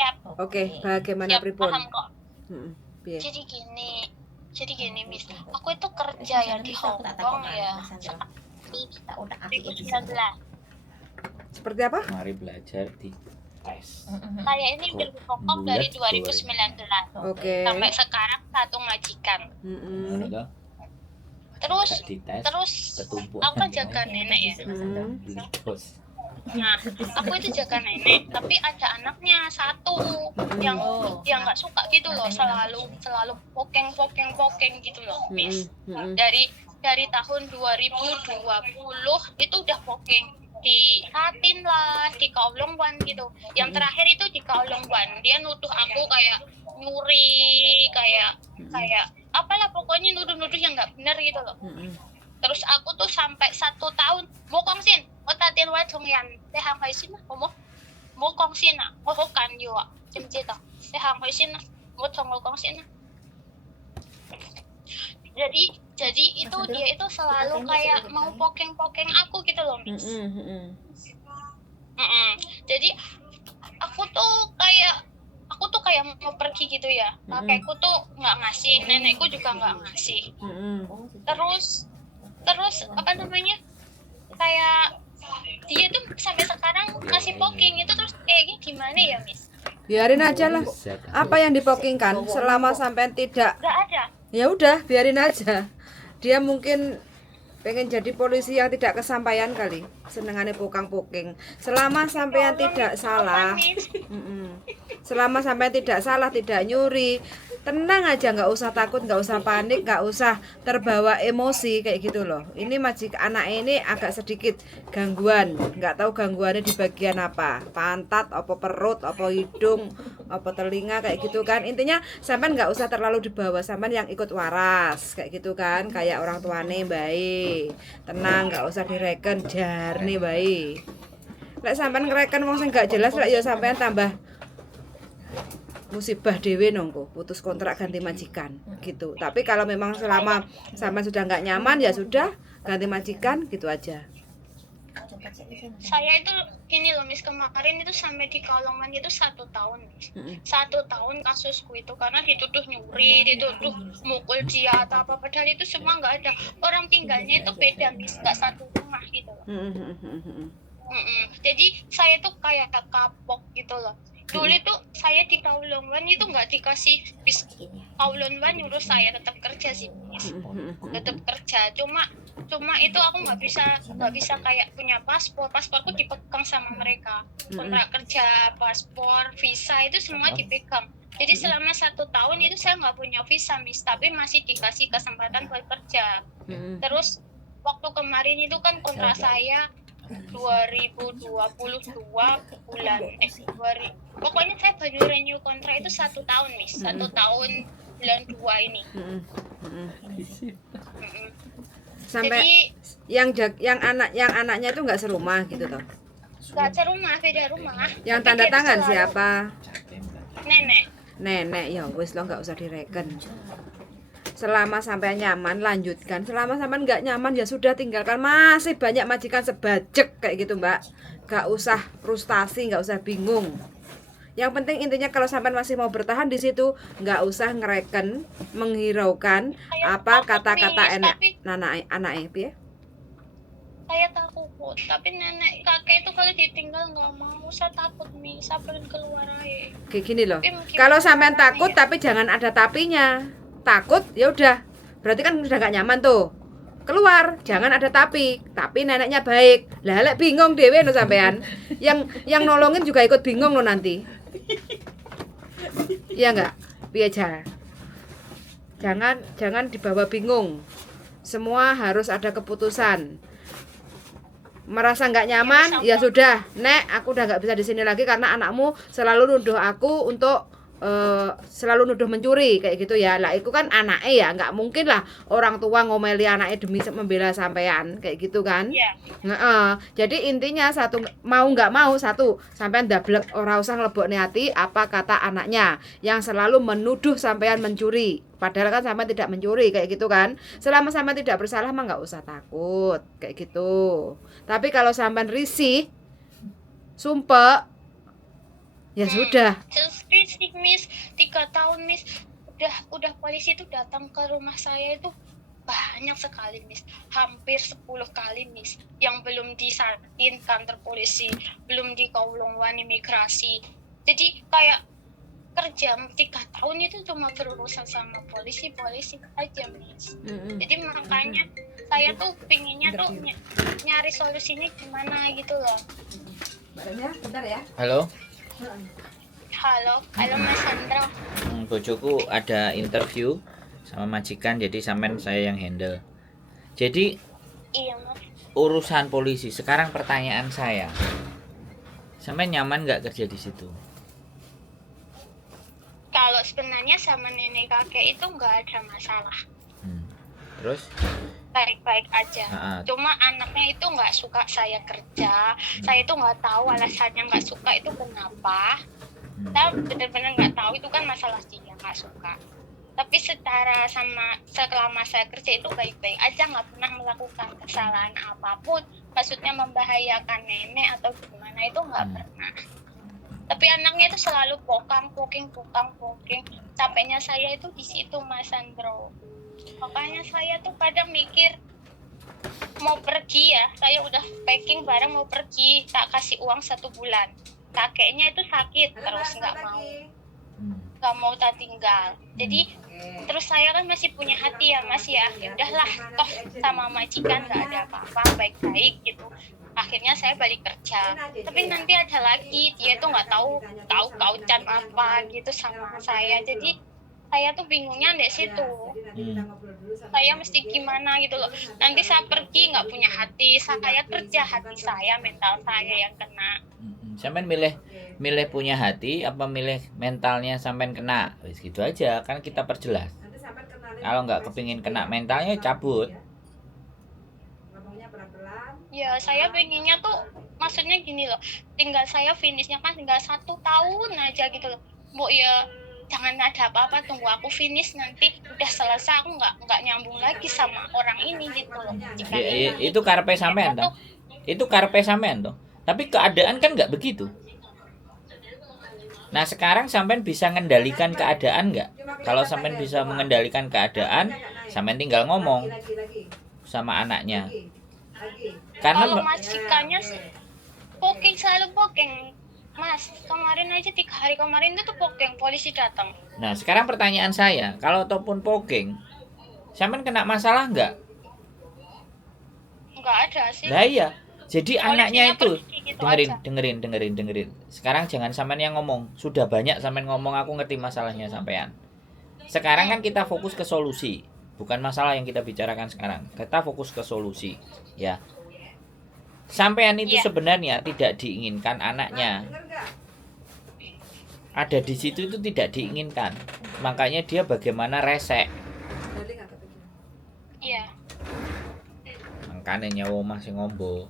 siap. Oke, bagaimana Siap, pripun? paham kok. Piye? Jadi gini, Miss. Aku itu kerja ya di Hong Kong ya. Seperti 2019. Seperti apa? Mari belajar di tes. Saya ini di Hong Kong dari 2019 Oke. sampai sekarang satu majikan. Terus aku kan jaga nenek ya. Nah, aku itu jaga nenek, tapi ada anaknya satu yang dia nggak suka gitu loh, selalu pokeng gitu loh, Miss. Dari tahun 2020 itu udah pokeng di Katin lah, di Kowloon Wan gitu. Yang terakhir itu di Kowloon Wan, dia nuduh aku kayak nyuri, kayak apalah pokoknya nuduh yang nggak benar gitu loh. Terus aku tuh sampai 1 tahun bokong sin, otatin wa chongyan, dehang hai sin, bokong sin, kan yo, cemcita, dehang hai sin, bokong sin. Jadi itu dia itu selalu kayak mau pokeng aku gitu loh, Miss. Jadi aku tuh kayak mau pergi gitu ya. Kakekku tuh nggak ngasih, nenekku juga nggak ngasih. Terus apa namanya? Kayak dia tuh sampai sekarang ngasih poking itu terus kayaknya gimana ya, Miss? Biarin aja lah. Apa yang dipokingkan selama sampai tidak Nggak ada. Ya udah, biarin aja. Dia mungkin pengen jadi polisi yang tidak kesampaian kali. Senengannya poking. Selama sampean tidak salah. Selama sampean tidak salah, tidak nyuri, tenang aja, nggak usah takut, nggak usah panik, nggak usah terbawa emosi kayak gitu loh. Ini anak ini agak sedikit gangguan, nggak tahu gangguannya di bagian apa, pantat, apa perut, apa hidung, apa telinga kayak gitu kan. Intinya sampean nggak usah terlalu dibawa, sampean yang ikut waras kayak gitu kan, kayak orang tuane baik, tenang, nggak usah direken jar nih baik. Lek sampean ngereken wong sing nggak jelas, lek ya sampean tambah musibah dewe nongko, putus kontrak ganti majikan gitu. Tapi kalau memang selama sampai sudah nggak nyaman ya sudah ganti majikan gitu aja. Saya itu gini loh, Miss, kemarin itu sampai di Kowloon Wan itu 1 tahun, Miss. 1 tahun kasusku itu karena dituduh nyuri, dituduh mukul dia atau apa, padahal itu semua nggak ada. Orang tinggalnya itu beda, Miss, nggak satu rumah gitu loh. Jadi saya tuh kayak kapok gitu loh. Dulu itu saya di Kowloon Wan itu nggak dikasih bis. Kowloon Wan nyuruh saya tetap kerja sih, tetap kerja. Cuma itu aku nggak bisa kayak punya pasporku dipegang sama mereka. Kontrak kerja, paspor, visa itu semua dipegang. Jadi selama 1 tahun itu saya nggak punya visa, Miss, tapi masih dikasih kesempatan buat kerja. Terus waktu kemarin itu kan kontrak saya 2022 bulan pokoknya saya baru renew kontrak itu 1 tahun, Miss. 1 tahun bulan 2 ini. Sampai jadi, yang anaknya itu nggak serumah gitu toh? Nggak serumah, beda rumah. Yang tanda tangan siapa? Nenek ya wes lo nggak usah direken. Selama sampai nyaman lanjutkan, selama sampai nggak nyaman ya sudah tinggalkan. Masih banyak majikan sebajek kayak gitu, Mbak. Nggak usah frustasi, nggak usah bingung. Yang penting intinya kalau sampai masih mau bertahan di situ, nggak usah ngereken, menghiraukan apa kata-kata enak anak piye. Saya takut, tapi nenek kakek itu kalau ditinggal nggak mau, saya takut nih, saya pengen keluar aja. Kayak gini loh, kalau sampean takut tapi jangan ada tapinya. Takut ya udah, berarti kan udah nggak nyaman tuh. Keluar, jangan ada tapi neneknya baik. Lah lek bingung dewe no sampean. Yang nolongin juga ikut bingung lo nanti. Iya enggak? Piye aja. Jangan dibawa bingung. Semua harus ada keputusan. Merasa nggak nyaman, ya sudah, Nek, aku udah nggak bisa di sini lagi karena anakmu selalu nuduh aku untuk selalu nuduh mencuri kayak gitu ya. Lah itu kan anaknya ya, nggak mungkin lah orang tua ngomeli anaknya demi membela sampean kayak gitu kan. Jadi intinya mau nggak mau sampean dablek, ora usah nglebokne ati apa kata anaknya yang selalu menuduh sampean mencuri. Padahal kan sampean tidak mencuri kayak gitu kan. Selama sampean tidak bersalah mah nggak usah takut kayak gitu. Tapi kalau sampean risih, sumpek, Ya sudah. Skripsi Miss 3 tahun Miss, udah polisi itu datang ke rumah saya itu banyak sekali Miss, hampir 10 kali Miss, yang belum disatin kantor polisi, belum di Kaulongwan imigrasi. Jadi kayak kerja 3 tahun itu cuma berurusan sama polisi aja Miss. Jadi makanya saya tuh pinginnya tuh nyari solusinya gimana gitu loh. Bentar ya. Halo. Halo Mas Sandra. Bojoku ada interview sama majikan, jadi sampean saya yang handle. Jadi Iya Mas. urusan polisi. Sekarang pertanyaan saya, sampean nyaman nggak kerja di situ? Kalau sebenarnya sama nenek kakek itu nggak ada masalah, Terus? baik-baik aja. Ha-ha. Cuma anaknya itu nggak suka saya kerja. Saya itu nggak tahu alasannya nggak suka itu kenapa. Saya benar-benar nggak tahu, itu kan masalah dia nggak suka. Tapi selama saya kerja itu baik-baik aja, nggak pernah melakukan kesalahan apapun. Maksudnya membahayakan nenek atau gimana itu nggak pernah. Tapi anaknya itu selalu poking. Capeknya saya itu di situ Mas Sandro. Makanya saya tuh kadang mikir mau pergi ya, saya udah packing barang mau pergi, tak kasih uang 1 bulan. Kakeknya itu sakit terus nggak mau tak tinggal. Jadi terus saya kan masih punya hati ya Mas ya, udahlah toh sama majikan nggak ada apa-apa, baik-baik gitu. Akhirnya saya balik kerja, tapi nanti ada lagi dia tuh nggak tahu kaucan apa gitu sama saya. Jadi saya tuh bingungnya di situ. Saya mesti gimana gitu loh. Nanti saya pergi nggak punya hati, saya kerja hati saya, mental saya yang kena. Sampean milih punya hati apa milih mentalnya sampean kena? Wis gitu aja, kan kita perjelas. Kalau nggak kepingin kena mentalnya cabut. Ya saya pengennya tuh, maksudnya gini loh, tinggal saya finishnya kan tinggal 1 tahun aja gitu loh. Bu ya jangan ada apa-apa, tunggu aku finish, nanti udah selesai aku nggak nyambung lagi sama orang ini gitu loh. Itu karpe sampean toh. Itu karpe sampean toh. Tapi keadaan kan nggak begitu. Nah sekarang sampean bisa mengendalikan keadaan nggak? Kalau sampean bisa mengendalikan keadaan, sampean tinggal ngomong sama anaknya. Karena kalau majikannya selalu poking Mas, kemarin aja 3 hari kemarin itu tuh poking, polisi datang. Nah sekarang pertanyaan saya, kalau ataupun poking, sampean kena masalah nggak? Nggak ada sih. Lah iya. Jadi Polisinya anaknya itu gitu dengerin. Sekarang jangan sampean yang ngomong. Sudah banyak sampean ngomong, aku ngerti masalahnya sampean. Sekarang kan kita fokus ke solusi, bukan masalah yang kita bicarakan sekarang. Kita fokus ke solusi, ya. Sampean itu sebenarnya tidak diinginkan anaknya. Ada di situ itu tidak diinginkan. Makanya dia bagaimana resek. Iya. Makanya nyawa masih ngombo.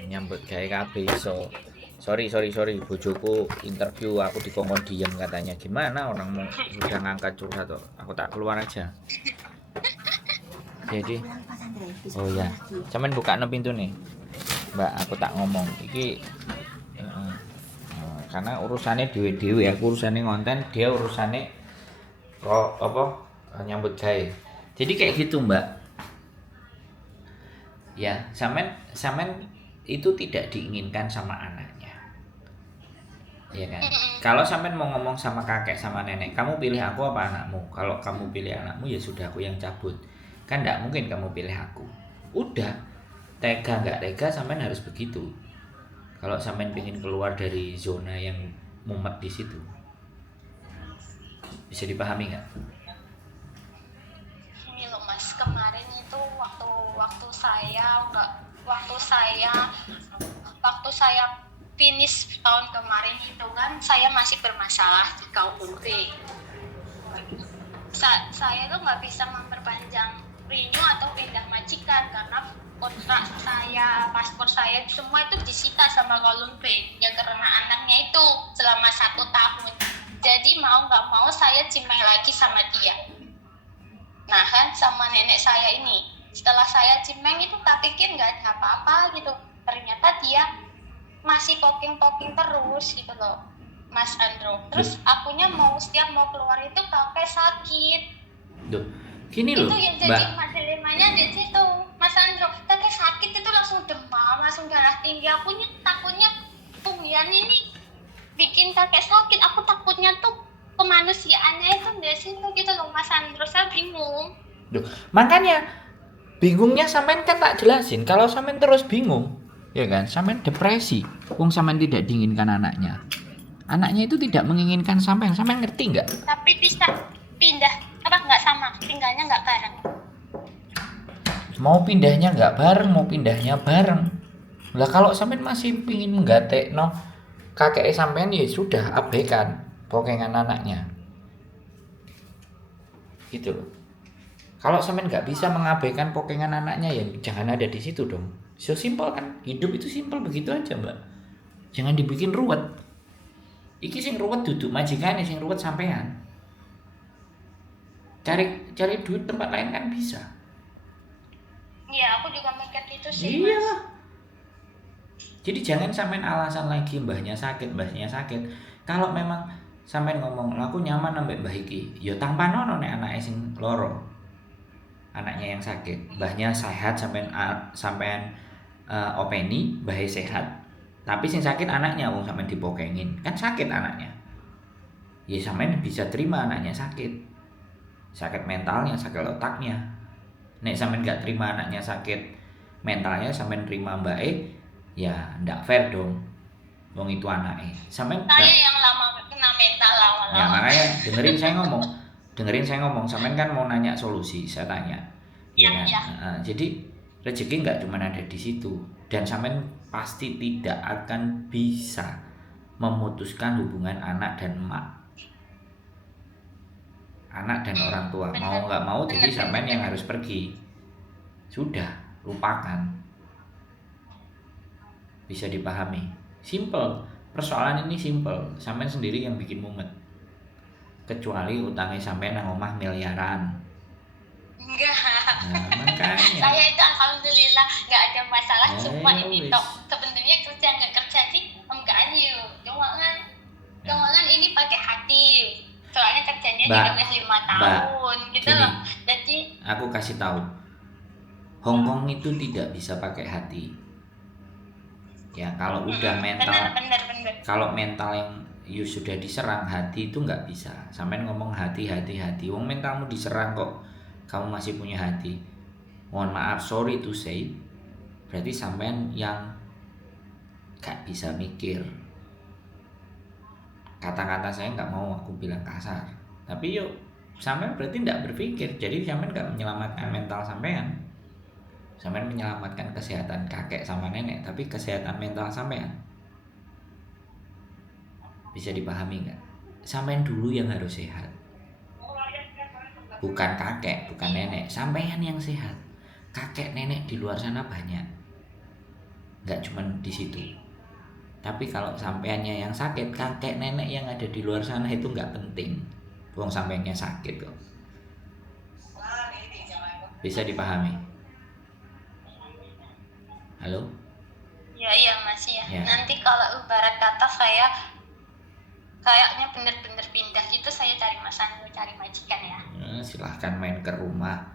Nyambut gawe kabeh iso. Sorry, bojoku interview aku dikongkon diem katanya. Gimana orang mau udah ngangkat curhat tuh. Aku tak keluar aja. Jadi oh ya, cuman buka pintu nih. Mbak, aku tak ngomong. Iki karena urusannya dewe-dewe, aku urusannya konten, dia urusannya kok nyambut gawe. Jadi kayak gitu, Mbak. Ya, sampean itu tidak diinginkan sama anaknya, ya kan? Kalau sampean mau ngomong sama kakek sama nenek, kamu pilih aku apa anakmu? Kalau kamu pilih anakmu ya sudah, aku yang cabut. Kan tidak mungkin kamu pilih aku. Udah, tega nggak tega sampean harus begitu. Kalau sampean pengen keluar dari zona yang mumet di situ, bisa dipahami nggak? Ini loh Mas, kemarin itu waktu saya finish tahun kemarin itu kan saya masih bermasalah di KUP. Saya tuh nggak bisa memperpanjang renew atau pindah majikan karena kontrak saya, paspor saya semua itu disita sama KUP ya, karena anaknya itu selama 1 tahun. Jadi mau nggak mau saya cimeng lagi sama dia. Nah kan sama nenek saya ini. Setelah saya cimeng itu tak pikir nggak ada apa-apa gitu. Ternyata dia masih poking terus gitu loh. Mas Andro. Terus akunya setiap mau keluar itu kakek sakit. Duh, gini Itu loh, yang Mbak. jadi dilemanya di situ, Mas Andro. Kakek sakit itu langsung demam, langsung darah tinggi. Akunya takutnya Tumian ini bikin kakek sakit. Aku takutnya tuh kemanusiaannya itu di situ gitu loh, Mas Andro. Saya bingung. Duh, makanya bingungnya sampean kan tak jelasin. Kalau sampean terus bingung, ya kan? Sampean depresi. Wong sampean tidak diinginkan anaknya. Anaknya itu tidak menginginkan sampean. Sampean ngerti nggak? Tapi bisa pindah apa nggak sama, tinggalnya nggak bareng. Mau pindahnya nggak bareng, mau pindahnya bareng. Lah kalau sampean masih pingin menggatek no kakek sampean, ya sudah, abaikan pokengan anaknya. Gitu loh. Kalau sampean nggak bisa mengabaikan pokengan anaknya, ya jangan ada di situ dong. So simple kan, hidup itu simple begitu aja, Mbak. Jangan dibikin ruwet. Iki sing ruwet duduk majikane, sing ruwet sampean. Cari duit tempat lain kan bisa. Iya, aku juga mikir itu sih, Iya. Mas. Jadi jangan sampean alasan lagi mbahnya sakit. Kalau memang sampean ngomong, aku nyaman ambek mbah iki, ya tampanono nek anake sing loro. Anaknya yang sakit, mbahnya sehat sampean openi, mbahnya sehat. Tapi sing sakit anaknya, wong sampean dipokengin. Kan sakit anaknya. Ya sampean bisa terima anaknya sakit. Sakit mentalnya, sakit otaknya. Nek sampean gak terima anaknya sakit mentalnya, sampean terima mbake, ya ndak fair dong. Wong itu anake. Sampean Saya yang lama kena mental ya lama-lama. makanya dengerin saya ngomong. Sampean kan mau nanya solusi, saya tanya. Ya kan? Iya. Jadi rezeki nggak cuma ada di situ, dan sampean pasti tidak akan bisa memutuskan hubungan anak dan emak, anak dan orang tua. Mau nggak mau, jadi sampean yang harus pergi. Sudah, lupakan. Bisa dipahami. Simple. Persoalan ini simple. Sampean sendiri yang bikin mumet. Kecuali utangnya sampean nang omah miliaran. Enggak. Nah, makanya. Saya itu alhamdulillah nggak ada masalah, Ya, cuma ya ini wis. tok. Sebenarnya kerja nggak kerja sih enggak aja. Cuma kan ini pakai hati. Soalnya kerjanya Mbak, juga udah 5 tahun gitu gini. loh. Jadi Aku kasih tahu. Hongkong itu tidak bisa pakai hati. Ya, kalau udah mental, bener. kalau mental yang you sudah diserang, hati itu nggak bisa. Sampean ngomong hati. Wong mentalmu diserang kok kamu masih punya hati. Mohon maaf, sorry to say, berarti sampean yang gak bisa mikir. Kata-kata saya nggak mau aku bilang kasar, tapi yuk sampean berarti nggak berpikir. Jadi sampean nggak menyelamatkan mental sampean. Sampean menyelamatkan kesehatan kakek sama nenek, tapi kesehatan mental sampean. Bisa dipahami nggak? Sampean dulu yang harus sehat. Bukan kakek, bukan nenek. Sampean yang sehat. Kakek nenek di luar sana banyak. Nggak cuma di situ. Tapi kalau sampeannya yang sakit, kakek nenek yang ada di luar sana itu nggak penting. Wong sampeannya sakit kok. Bisa dipahami? Halo? iya masih Ya. Nanti kalau ibarat kata saya kayaknya bener-bener pindah gitu, saya cari Mas Anu, cari majikan ya. Silahkan main ke rumah.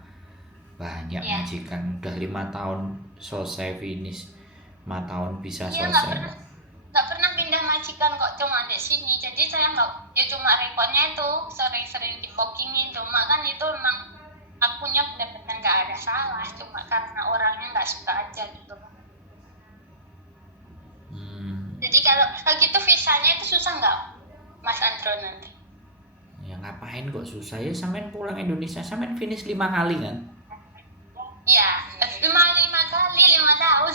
Banyak Ya. majikan. Udah 5 tahun selesai finish. 5 tahun bisa Iya selesai. nggak pernah pindah majikan kok, cuma di sini. Jadi saya nggak, ya cuma rekodnya itu sering-sering dipokingin. Cuma kan itu emang akunya benar-benar nggak ada salah, cuma karena orangnya nggak suka aja gitu. Jadi kalau gitu visanya itu susah nggak, Mas Andro nanti? Ya ngapain kok susah, ya sampean pulang Indonesia, sampean finish 5 kali kan? Ya, cuma 5 kali 5 tahun.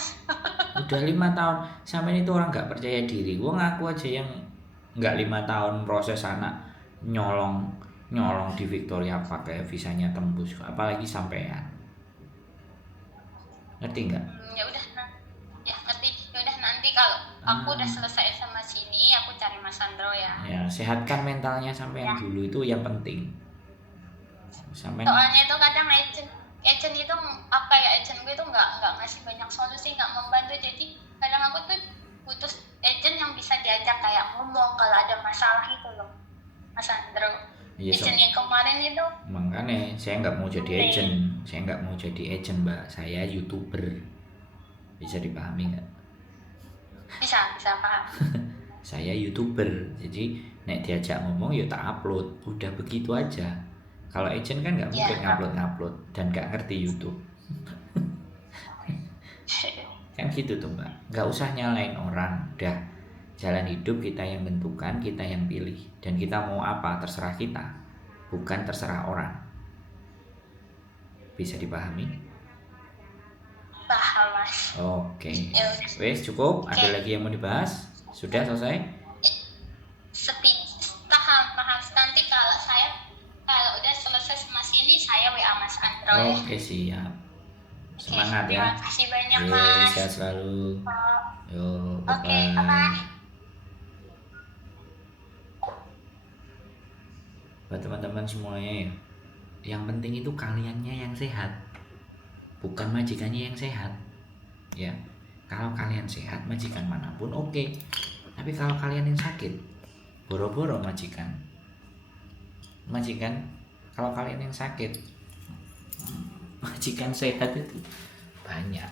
Udah 5 tahun, sampean itu orang nggak percaya diri. Wong aku aja yang nggak 5 tahun proses anak nyolong di Victoria pakai visanya tembus, apalagi sampean. Ngerti nggak? Ya udah, ya ngerti. Ya udah nanti kalau aku udah selesai sama sini, aku cari Mas Andro ya. Ya, sehatkan mentalnya sampean dulu, itu yang penting. Sampean Soalnya itu kadang agent itu agent gue itu nggak ngasih banyak solusi, nggak membantu. Jadi kadang aku tuh butuh agent yang bisa diajak kayak ngomong kalau ada masalah itu loh, Mas Andro. Iya, Agent yang kemarin itu makanya saya nggak mau jadi agent, saya nggak mau jadi agent mbak, saya YouTuber, bisa dipahami nggak? bisa paham. Saya YouTuber, jadi nek diajak ngomong ya tak upload, udah begitu aja. Kalau agent kan nggak mungkin ngupload dan nggak ngerti YouTube. Kan gitu tuh mbak, nggak usah nyalain orang, udah jalan hidup kita yang tentukan, kita yang pilih, dan kita mau apa terserah kita, bukan terserah orang. Bisa dipahami? Paham Mas. Oke. Ya udah. Wes cukup, ada lagi yang mau dibahas? Sudah selesai? Paham. Nanti kalau udah selesai sama sini saya WA Mas Andro ya. Oke siap. Semangat ya. Terima kasih banyak Yes, Mas. sehat selalu. Yo, Oke, bye-bye. bye. Buat teman-teman semuanya ya, yang penting itu kaliannya yang sehat, bukan majikannya yang sehat. Ya, kalau kalian sehat, majikan manapun oke. Tapi kalau kalian yang sakit, boro-boro majikan. Kalau kalian yang sakit, majikan sehat itu banyak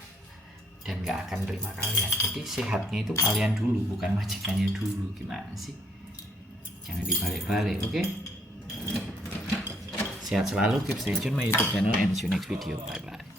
dan gak akan terima kalian. Jadi sehatnya itu kalian dulu, bukan majikannya dulu. Gimana sih? Jangan dibalik-balik, oke? Sehat selalu, keep stay tune my YouTube channel and see you next video. Bye bye.